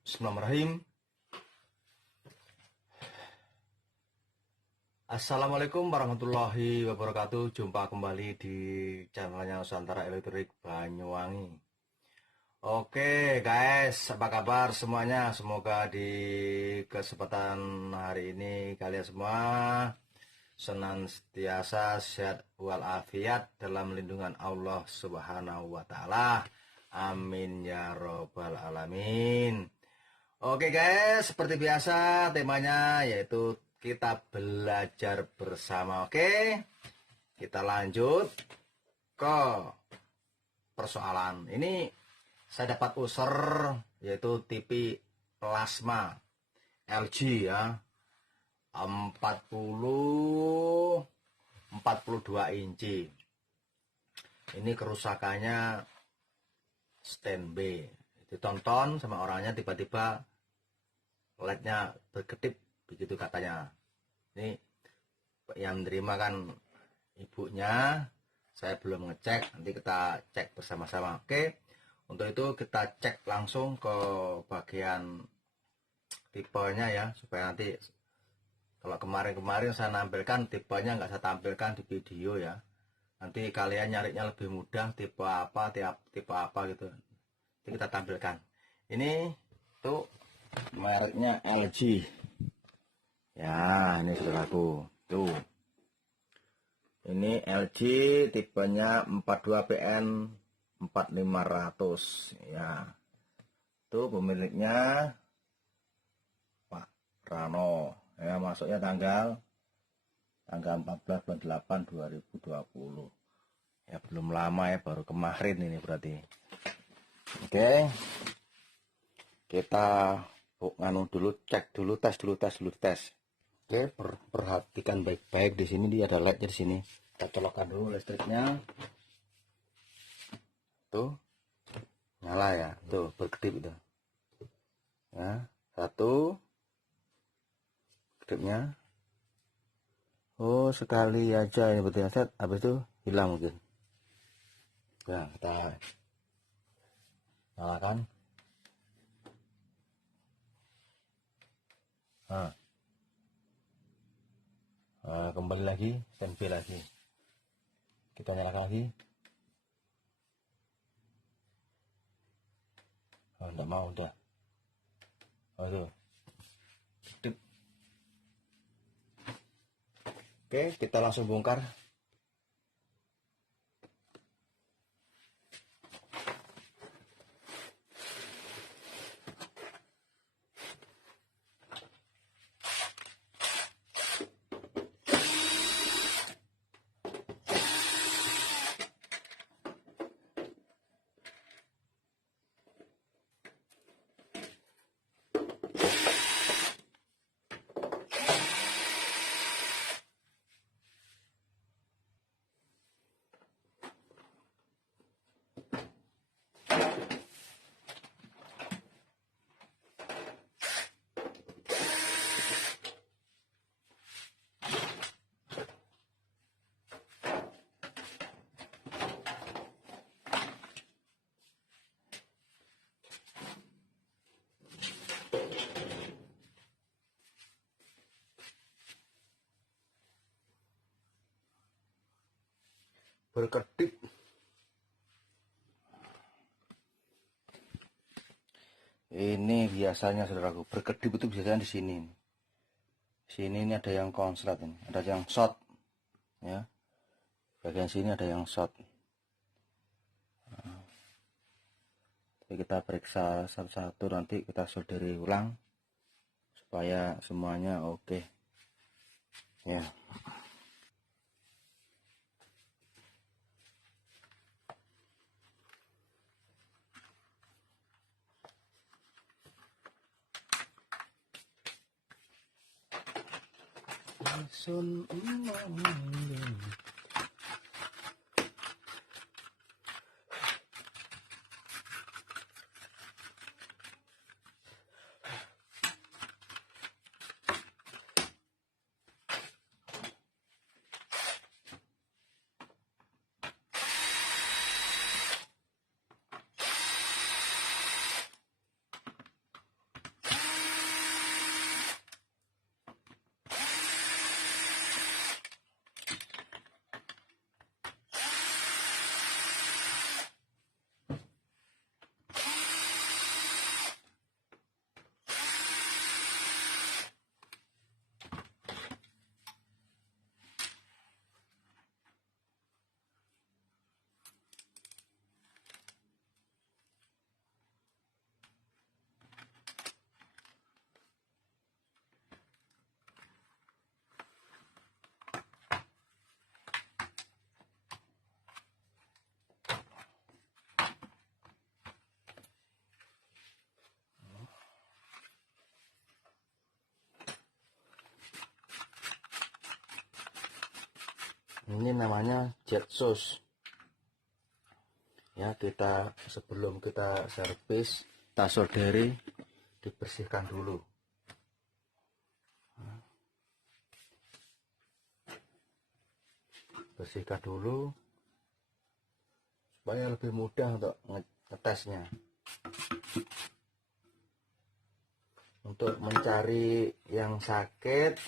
Bismillahirrahmanirrahim. Assalamualaikum warahmatullahi wabarakatuh. Jumpa kembali di channelnya Nusantara Elektrik Banyuwangi. Oke guys, apa kabar semuanya? Semoga di kesempatan hari ini kalian semua senantiasa sehat walafiat dalam lindungan Allah Subhanahu wa Ta'ala. Amin ya Robbal 'Alamin. Oke guys, seperti biasa temanya yaitu kita belajar bersama. Oke, kita lanjut ke persoalan. Ini saya dapat user yaitu TV plasma LG ya, 42 inci. Ini kerusakannya stand B. Ditonton sama orangnya, tiba-tiba LED-nya berkedip, begitu katanya. Ini yang menerima kan ibunya, saya belum ngecek, nanti kita cek bersama-sama. Oke, untuk itu kita cek langsung ke bagian tipenya ya, supaya nanti kalau kemarin-kemarin saya nampilkan tipenya nggak saya tampilkan di video ya. Nanti kalian nyarinya lebih mudah, tipe apa gitu. Nanti kita tampilkan. Ini tuh mereknya LG. Ya, ini saudaraku. Tuh. Ini LG tipenya 42PN 4500 ya. Tuh pemiliknya Pak Rano. Ya, masuknya tanggal 14 bulan 8 2020. Ya, belum lama ya, baru kemarin ini berarti. Oke. Kita dulu, cek dulu, tes. Oke, perhatikan baik-baik di sini, dia ada LED di sini. Kita colokkan dulu listriknya. Tuh, nyala ya, tuh berkedip itu. Ya, satu, kedipnya. Oh, sekali aja ini betul set, habis itu hilang mungkin. Ya, kita nyalakan. Nah, kembali lagi, standby lagi. Kita nyalakan lagi. Oh, enggak mau, udah. Oh, itu. Kedip. Oke, kita langsung bongkar. Berkedip. Ini biasanya saudaraku, berkedip itu biasanya di sini. Sini ini ada yang konslet ini, ada yang short ya. Bagian sini ada yang short. Jadi kita periksa satu-satu, nanti kita solderi ulang supaya semuanya oke. Ya. Sun Ini namanya jet sauce ya. Kita sebelum kita servis, kita solderi, dibersihkan dulu. Bersihkan dulu supaya lebih mudah untuk ngetesnya. Untuk mencari yang sakit,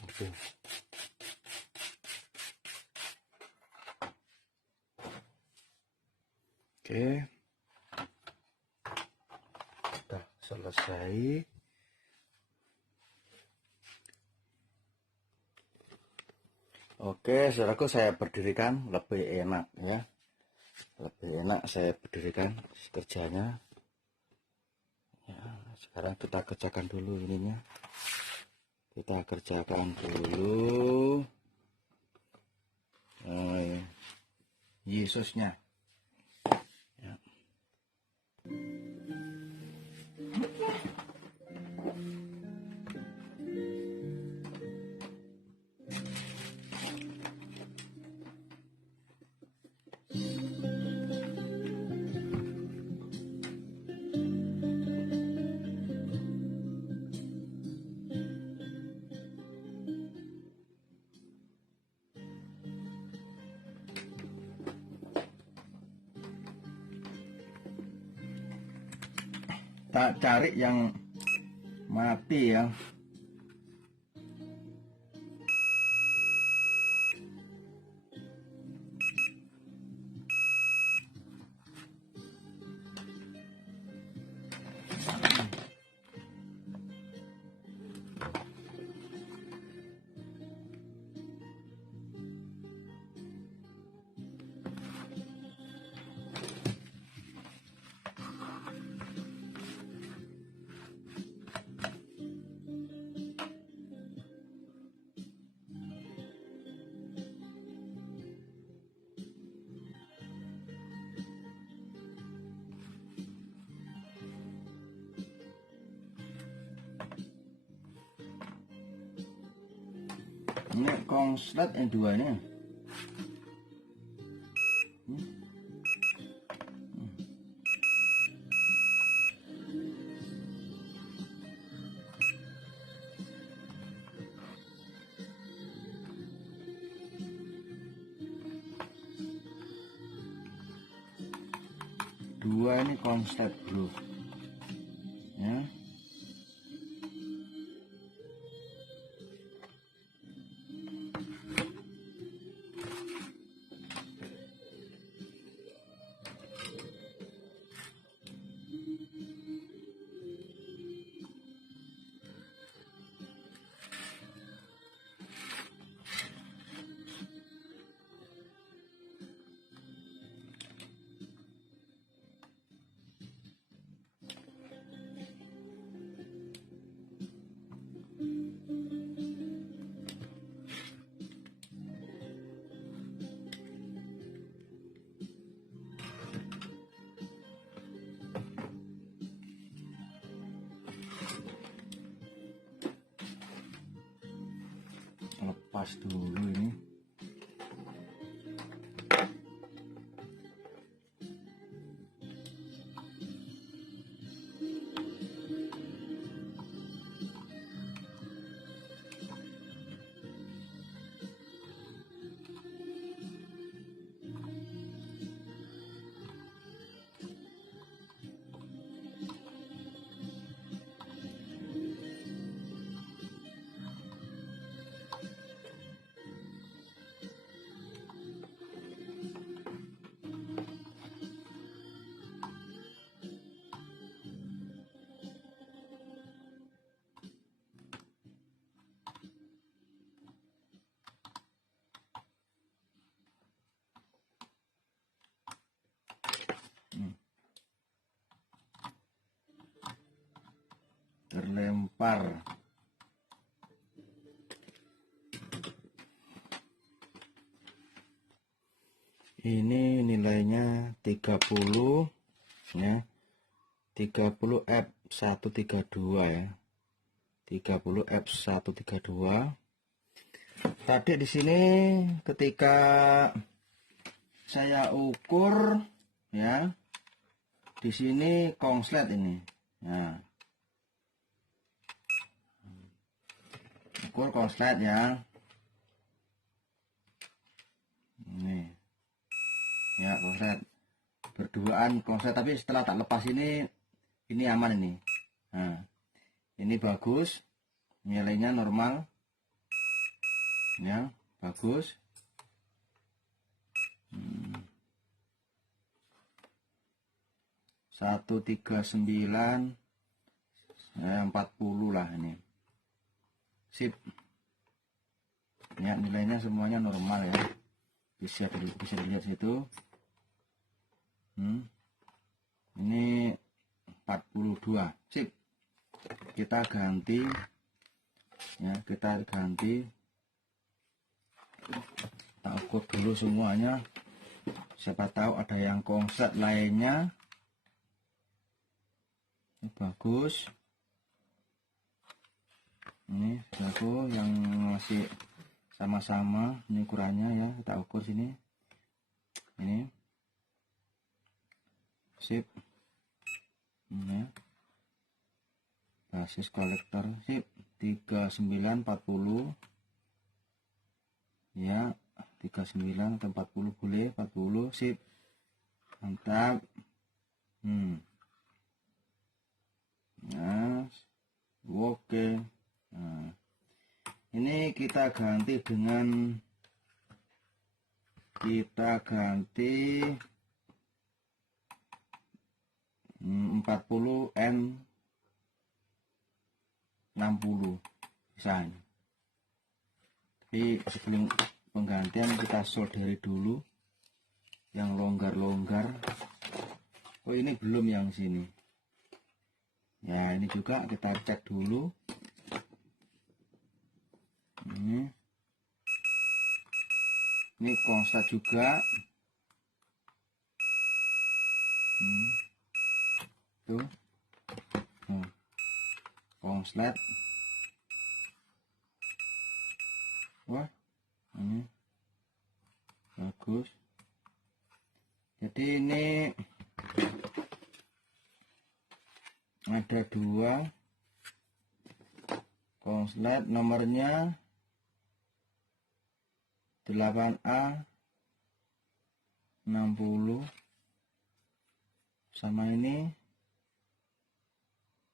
oke, sudah selesai. Oke, saudaraku, saya berdirikan lebih enak ya. Lebih enak saya berdirikan kerjanya. Ya, sekarang kita kerjakan dulu ininya. Kita kerjakan dulu Yesusnya. Ya. Tak cari yang mati ya. Ini konslet yang dua ini. Dua ini konslet bro ya. Lepas dulu ini. Terlempar. Ini nilainya 30 ya. 30 F132 ya. 30 F132. Tadi di sini ketika saya ukur ya, di sini konslet ini. Nah, ukur konslet ya. Ini ya konslet berduaan konslet, tapi setelah tak lepas ini aman ini. Nah, ini bagus, nilainya normal ya, bagus. 139 40 lah ini. Sip ya, nilainya semuanya normal ya, bisa dilihat situ. Ini 42. Sip, kita ganti ya, kita ukur dulu semuanya, siapa tahu ada yang konslet lainnya. Ini bagus, ini aku yang masih sama-sama ini ukurannya ya, kita ukur sini. Ini sip, ini basis kolektor. Sip, 3940 ya, 39 atau 40 boleh, 40. Sip, mantap. Nah, oke. Nah, ini kita ganti dengan 40 M 60 bisa. Tapi sebelum penggantian kita solderi dulu yang longgar-longgar. Oh, ini belum yang sini ya, ini juga kita cek dulu. Ini konslet juga. Tuh. Konslet. Wah, ini bagus. Jadi ini ada 2 konslet, nomornya 8A 60 sama ini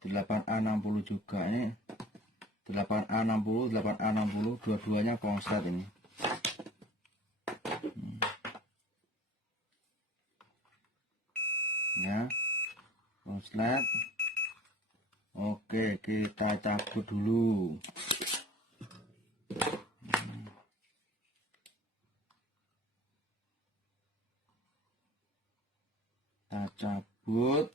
8A 60 juga. Ini 8A 60, 8A 60, dua-duanya konslet ini. Ya, konslet. Oke, kita cabut dulu. Kita cabut.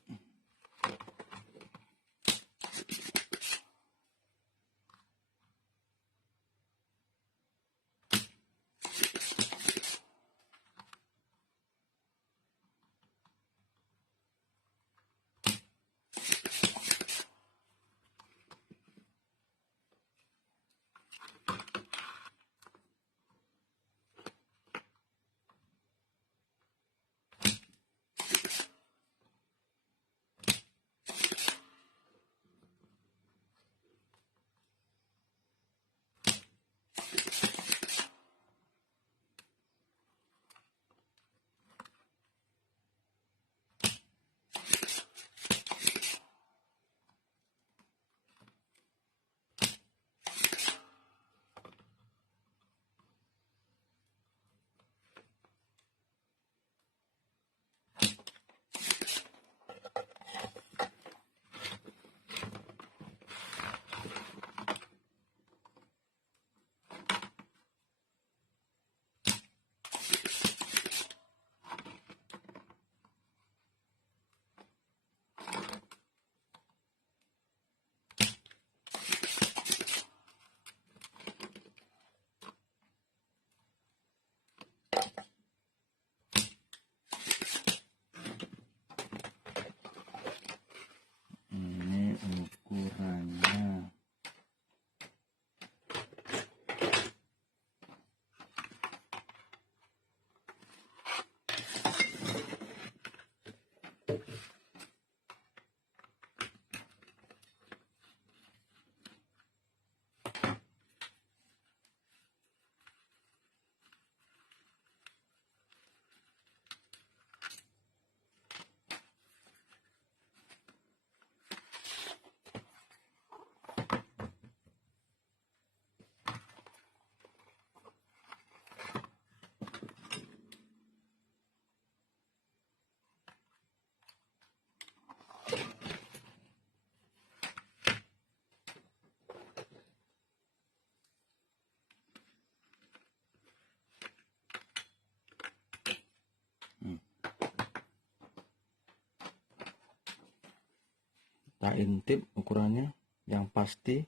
kita intip ukurannya yang pasti.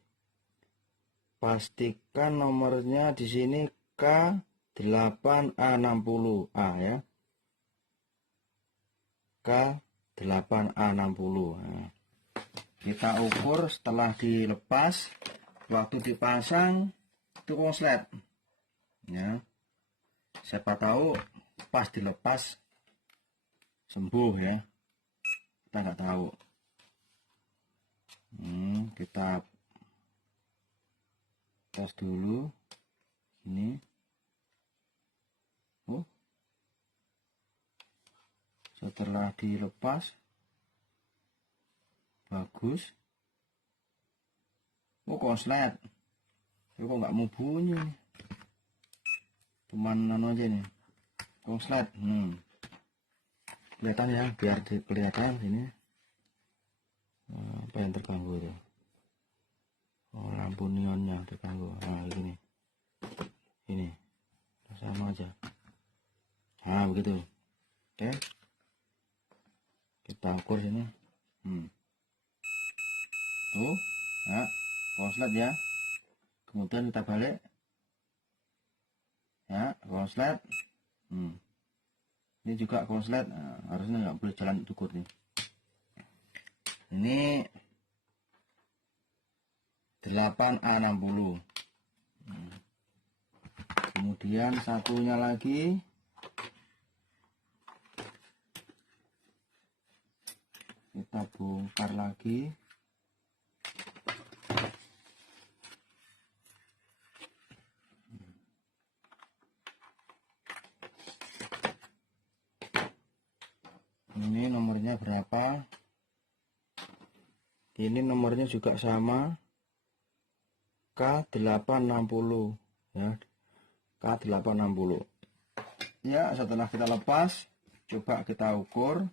Pastikan nomornya di sini K8A60A ya. K8A60. Nah, kita ukur setelah dilepas, waktu dipasang itu konslet ya. Siapa tahu pas dilepas sembuh ya, kita nggak tahu. Kita tes dulu ini. Setelah dilepas bagus. Konslet. Tapi kok nggak mau bunyi, cuman nano aja nih konslet. Kelihatan ya, biar kelihatan ini apa yang terganggu itu. Lampu neonnya terganggu. Nah gini, ini sama aja. Nah begitu. Oke, kita ukur sini. Tuh ya, konslet ya. Kemudian kita balik ya, konslet. Ini juga konslet. Nah, harusnya nggak boleh jalan ukur nih. Ini 8A60. Kemudian satunya lagi kita bongkar lagi. Ini nomornya berapa? Ini nomornya juga sama, K860 ya, K860 ya. Setelah kita lepas, coba kita ukur.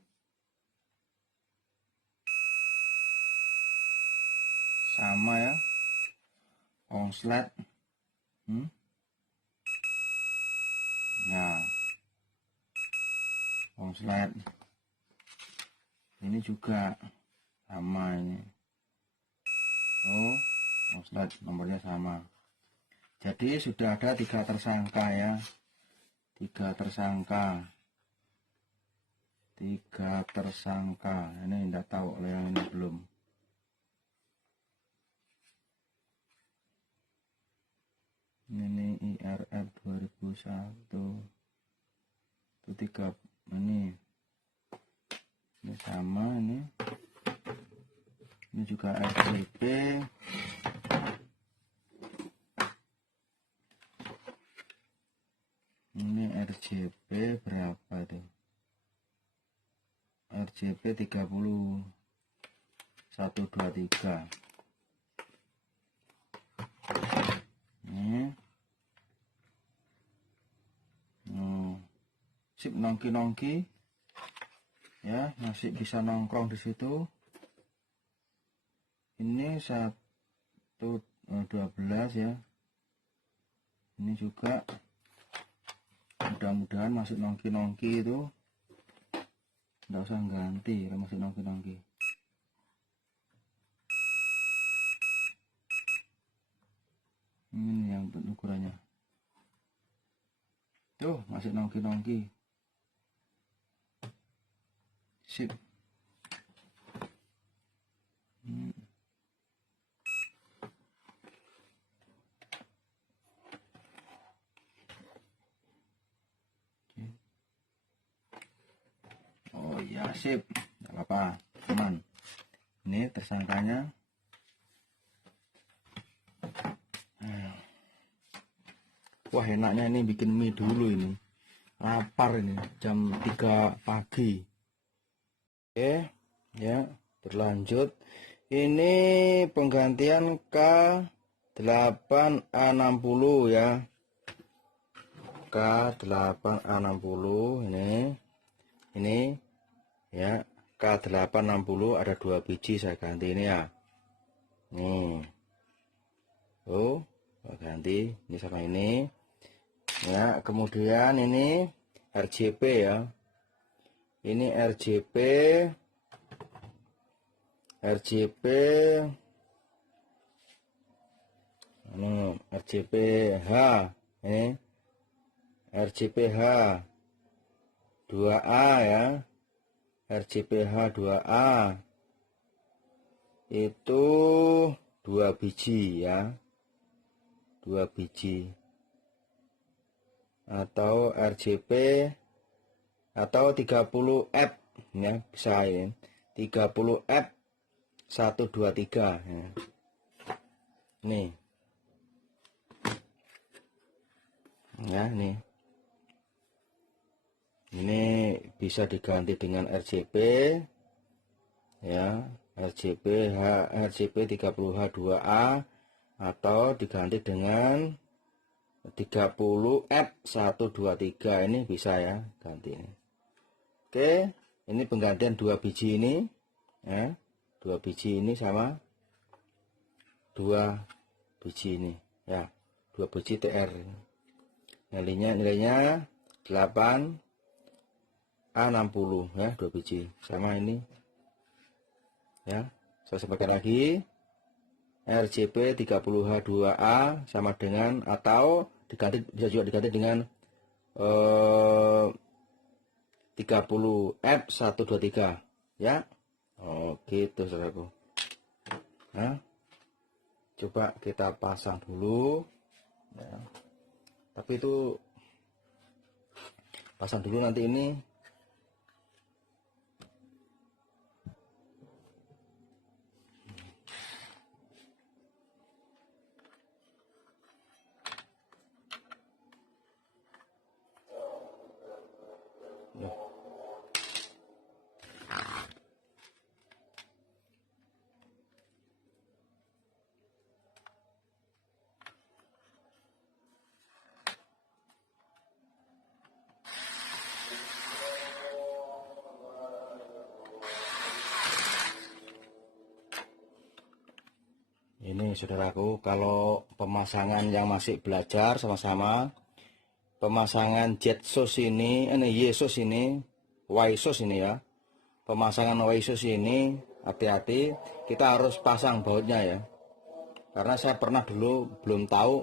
Sama ya, konslet. Nah, konslet ini juga sama ini. Konslet nomornya sama. Jadi sudah ada 3 tersangka ya, 3 tersangka. Ini tidak tahu yang ini belum. Ini IRF 2001 itu 3 ini sama ini juga RJP. Ini RJP berapa itu? RJP 30 123. Ini sip, nongki-nongki ya, masih bisa nongkrong di situ. Ini 112 ya. Ini juga mudah-mudahan masih nongki-nongki itu. Nggak usah ganti kalau masih nongki-nongki. Ini yang ukurannya. Tuh masih nongki-nongki. Sip. Oh ya, sip, nggak apa-apa teman. Ini tersangkanya. Wah enaknya ini bikin mie dulu ini, lapar ini, jam 3 pagi. Oke ya, berlanjut. Ini penggantian K8A60 ya, K8A60 ini ya, K860 ada 2 biji saya ganti ini ya. Ganti ini sama ini ya. Kemudian ini RJP ya, ini RJP RJP RJPH RJPH 2A ya, RJPH 2A itu 2 biji ya, 2 biji, atau RJP atau 30F ya, bisa ini 30F 123 ya. Nih ya, ini bisa diganti dengan RJP ya, RJP 30H2A, atau diganti dengan 30F123, ini bisa ya, ganti ini. Oke, ini penggantian 2 biji ini ya, 2 biji ini sama 2 biji ini ya, 2 biji TR. Nilainya 8A60 ya, 2 biji sama ini ya. Saya sampaikan lagi, RJP 30H2A sama dengan, atau diganti, bisa juga diganti dengan 30F123 ya. Oh gitu saudaraku. Nah, coba kita pasang dulu ya. Tapi itu pasang dulu nanti ini. Ya. Ini saudaraku, kalau pemasangan yang masih belajar sama-sama, pemasangan Jetsos ini, Yesus ini, Ysos ini ya, pemasangan Ysos ini hati-hati, kita harus pasang bautnya ya. Karena saya pernah dulu belum tahu,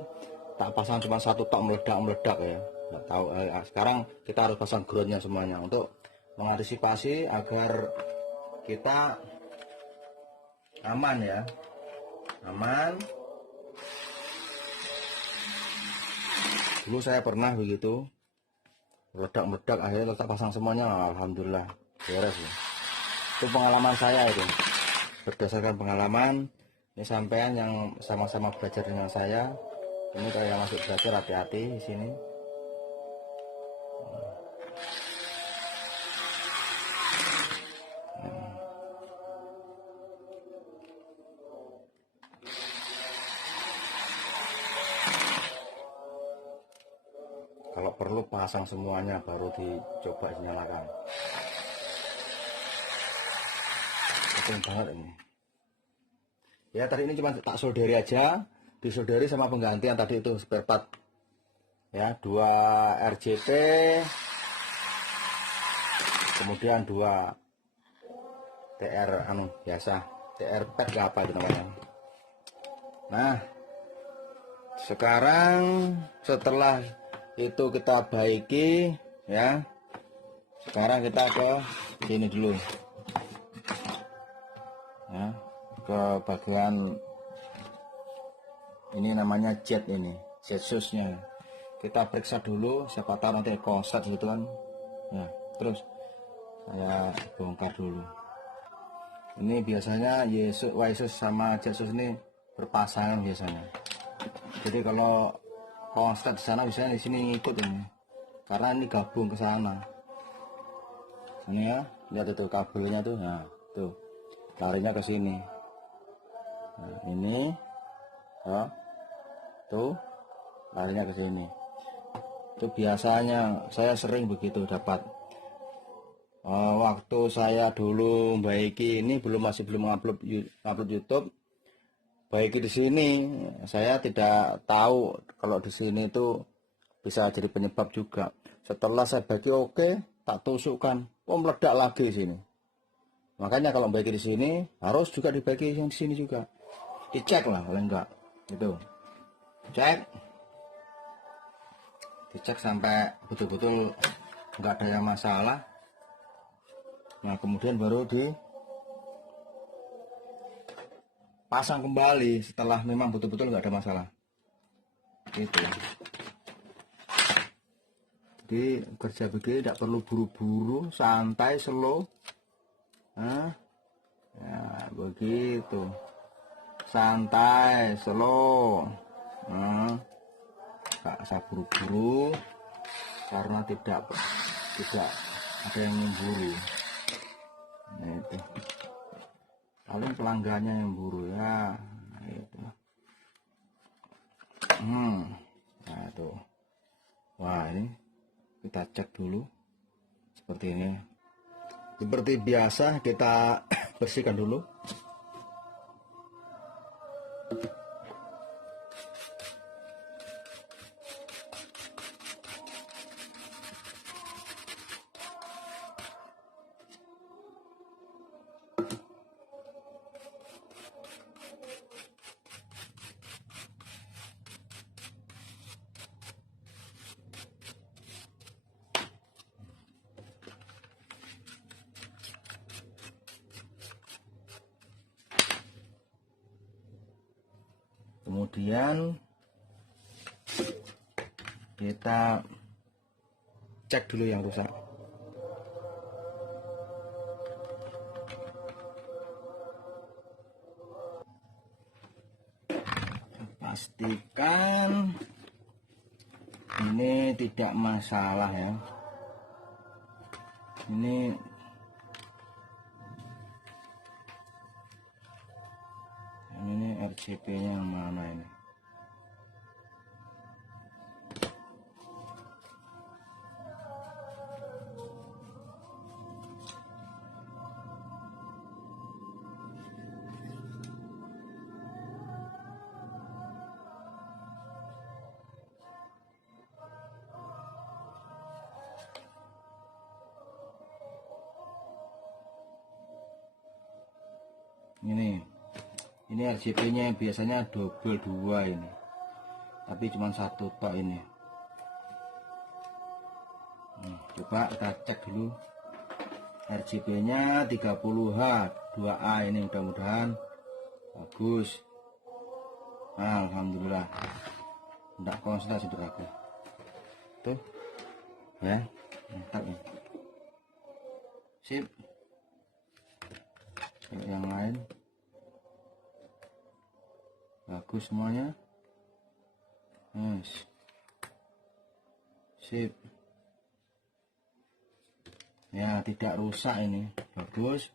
tak pasang cuma satu tok meledak ya, nggak tahu. Sekarang kita harus pasang groundnya semuanya untuk mengantisipasi agar kita aman ya, aman. Dulu saya pernah begitu, meledak akhirnya tetap pasang semuanya, alhamdulillah beres ya. Itu pengalaman saya itu, berdasarkan pengalaman. Ini sampean yang sama-sama belajar dengan saya, ini kayak masuk belajar, hati-hati di sini. Kalau perlu pasang semuanya baru dicoba dinyalakan. Penting banget ini. Ya tadi ini cuma tak solderi aja, disolderi sama penggantian tadi itu spare part. Ya, 2 RJP, kemudian 2 TR biasa, TR pad apa itu namanya. Nah, sekarang setelah itu kita baiki ya, sekarang kita ke sini dulu ya, ke bagian ini namanya jet, ini Jetsusnya kita periksa dulu, siapa tahu nanti konslet gitu kan ya. Terus saya bongkar dulu. Ini biasanya Ysos sama Jetsus ini berpasangan biasanya. Jadi kalau konslet di sana biasanya di sini ngikut ini, karena ini gabung ke sana. Ini ya, lihat itu kabelnya tuh, nah tuh larinya ke sini. Nah, ini, ya, tuh larinya ke sini. Itu biasanya saya sering begitu dapat. Waktu saya dulu baiki ini masih belum upload YouTube. Baiki di sini saya tidak tahu kalau di sini itu bisa jadi penyebab juga. Setelah saya baiki oke, tak tusukkan, meledak lagi di sini. Makanya kalau baiki di sini harus juga dibaiki yang di sini juga. Dicek lah paling enggak. Gitu. Cek. Dicek sampai betul-betul enggak ada yang masalah. Nah, kemudian baru dipasang kembali setelah memang betul-betul enggak ada masalah. Gitu. Jadi kerja begini tidak perlu buru-buru, santai, slow. Nah, ya begitu. Santai, slow. Nah, nggak usah buru-buru karena tidak ada yang memburu. Nah, itu. Paling pelanggannya yang buru ya. Nah, itu. Nah, itu. Wah, ini kita cek dulu seperti ini. Seperti biasa kita bersihkan dulu. Kemudian kita cek dulu yang rusak. Pastikan ini tidak masalah ya. Ini RCP-nya yang mana ini? Ini RCP-nya biasanya double 2 ini, tapi cuma 1 tok ini. Coba kita cek dulu RCP-nya 30H 2A ini, mudah-mudahan bagus. Alhamdulillah, tidak konsultasi beraku tuh ya, mantap ya. Sip. Kalau yang lain bagus semuanya. Sip ya, tidak rusak ini, bagus.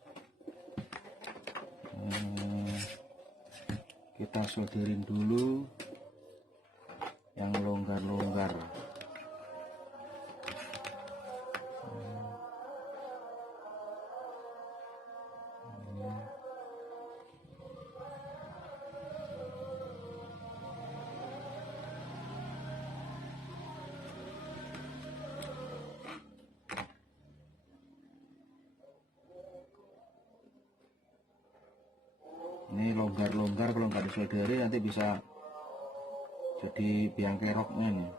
Kita solderin dulu yang longgar-longgar. Ini longgar-longgar, kalau nggak disolderi nanti bisa jadi biang keroknya nih.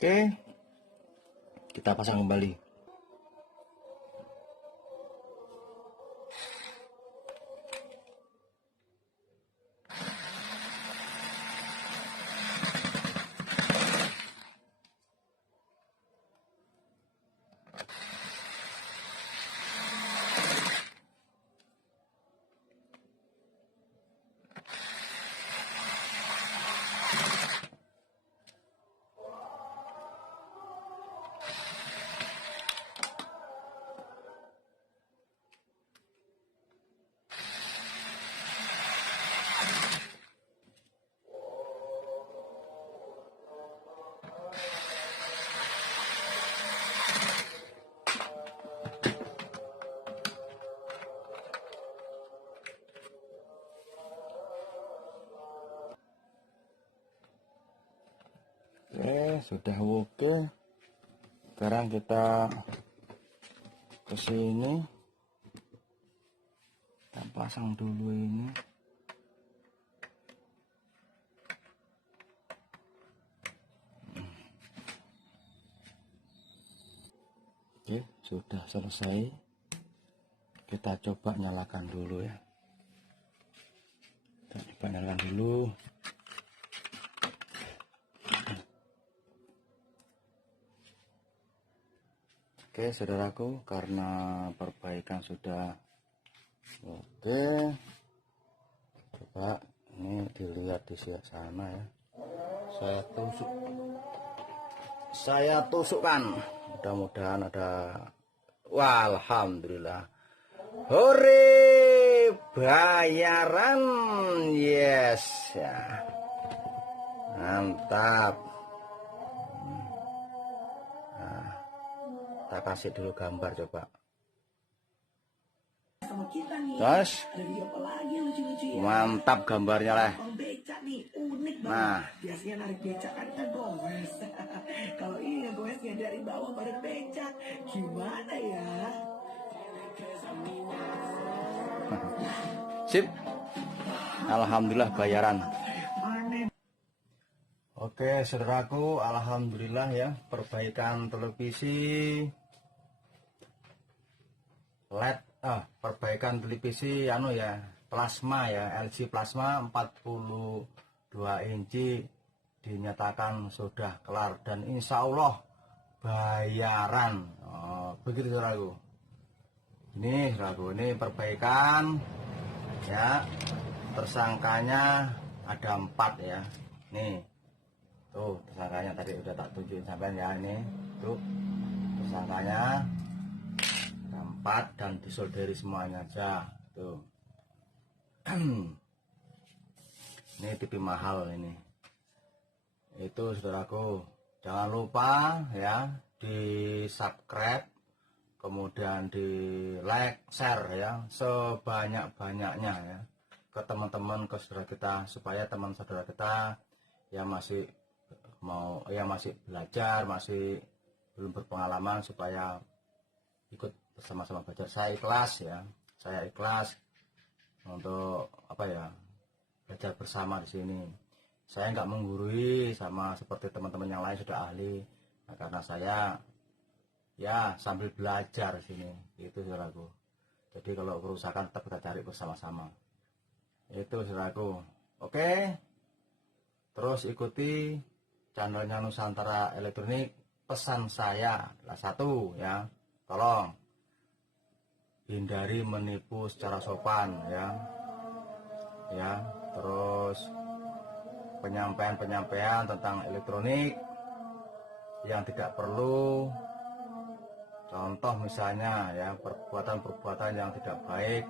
Oke, kita pasang kembali. Oke, sudah oke. Sekarang kita ke sini. Kita pasang dulu ini. Oke, sudah selesai. Kita coba nyalakan dulu ya. Kita coba nyalakan dulu. Oke saudaraku, karena perbaikan sudah oke, coba ini dilihat di sana ya. Saya tusukkan, mudah-mudahan ada. Wah, alhamdulillah, hore, bayaran, yes ya, mantap. Kita kasih dulu gambar coba. Terus mantap gambarnya lah. Nah, biasanya narik becak kan kita goes. Kalau ini goesnya dari bawah bareng becak, gimana ya? sip. Alhamdulillah bayaran. Oke saudaraku, alhamdulillah ya, perbaikan televisi LED, perbaikan televisi plasma ya, LG plasma 42 inci dinyatakan sudah kelar dan insya Allah bayaran. Begitu saudaraku. Ini saudaraku, ini perbaikan ya, tersangkanya ada 4 ya. Nih tuh tersangkanya tadi udah tak tunjukin sampai ya, ini tuh tersangkanya ada 4 dan disolderi semuanya aja tuh. Ini TV mahal ini. Itu saudaraku, jangan lupa ya di subscribe, kemudian di like, share ya sebanyak-banyaknya ya ke teman-teman, ke saudara kita, supaya teman saudara kita yang masih masih belajar, masih belum berpengalaman, supaya ikut bersama-sama belajar. Saya ikhlas untuk belajar bersama di sini. Saya nggak menggurui sama seperti teman-teman yang lain sudah ahli, karena saya sambil belajar di sini itu saudaraku. Jadi kalau kerusakan tetap kita cari bersama-sama itu saudaraku. Oke, terus ikuti channelnya Nusantara Elektronik. Pesan saya adalah satu ya, tolong hindari menipu secara sopan ya. Terus penyampaian tentang elektronik yang tidak perlu, contoh misalnya ya, perbuatan yang tidak baik,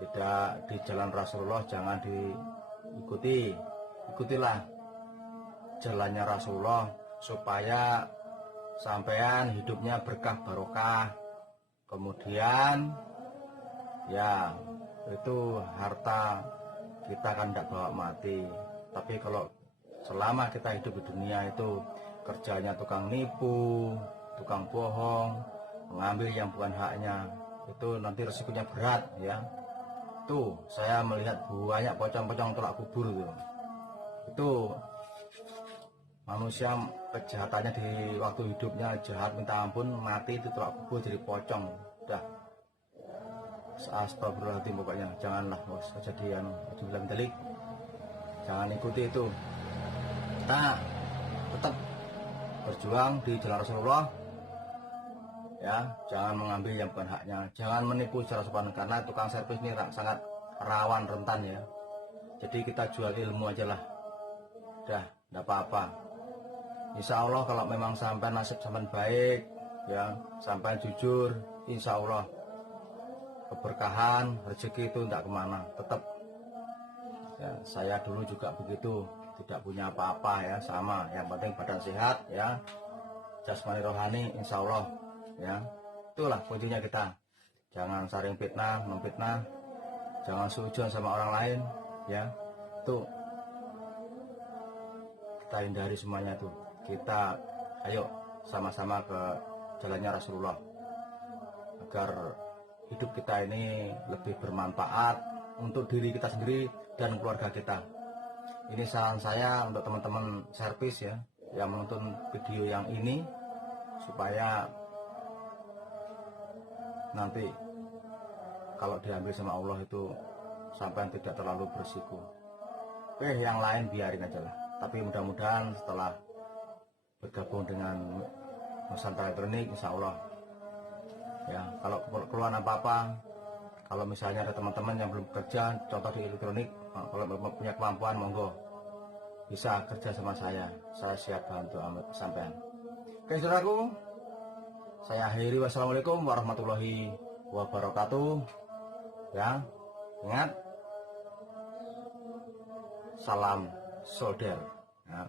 tidak di jalan Rasulullah, jangan diikuti. Ikutilah jalannya Rasulullah supaya sampean hidupnya berkah barokah. Kemudian ya itu harta kita kan tidak bawa mati, tapi kalau selama kita hidup di dunia itu kerjanya tukang nipu, tukang bohong, mengambil yang bukan haknya, itu nanti resikonya berat ya. Tuh saya melihat banyak pocong-pocong tolak kubur itu manusia kejahatannya di waktu hidupnya jahat minta ampun, mati itu telak kubur jadi pocong. Udah, astagfirullahaladzim, pokoknya janganlah kejadian bilang delik, jangan ikuti itu. Kita tetap berjuang di jalan Rasulullah, ya, jangan mengambil yang bukan haknya, jangan menipu secara sopan, karena tukang servis ini sangat rawan, rentan ya. Jadi kita jual ilmu aja lah, udah, enggak apa-apa. Insya Allah kalau memang sampai nasib sampai baik, ya, sampai jujur, insya Allah keberkahan rezeki itu tidak kemana, tetap. Ya, saya dulu juga begitu, tidak punya apa-apa ya, sama. Yang penting badan sehat ya, jasmani rohani, insya Allah ya. Itulah kuncinya kita. Jangan saling fitnah, memfitnah, jangan suudzon sama orang lain ya. Itu kita hindari semuanya tuh. Kita ayo sama-sama ke jalannya Rasulullah agar hidup kita ini lebih bermanfaat untuk diri kita sendiri dan keluarga kita. Ini saran saya untuk teman-teman servis ya yang menonton video yang ini, supaya nanti kalau diambil sama Allah itu sampai tidak terlalu berisiko. Yang lain biarin aja lah. Tapi mudah-mudahan setelah bergabung dengan Nusantara Elektronik, insya Allah ya, kalau keluhan apa-apa, kalau misalnya ada teman-teman yang belum kerja, contoh di elektronik, kalau punya kemampuan monggo bisa kerja sama saya siap bantu sampean. Oke saudaraku, saya akhiri, wassalamualaikum warahmatullahi wabarakatuh ya. Ingat, salam solder ya.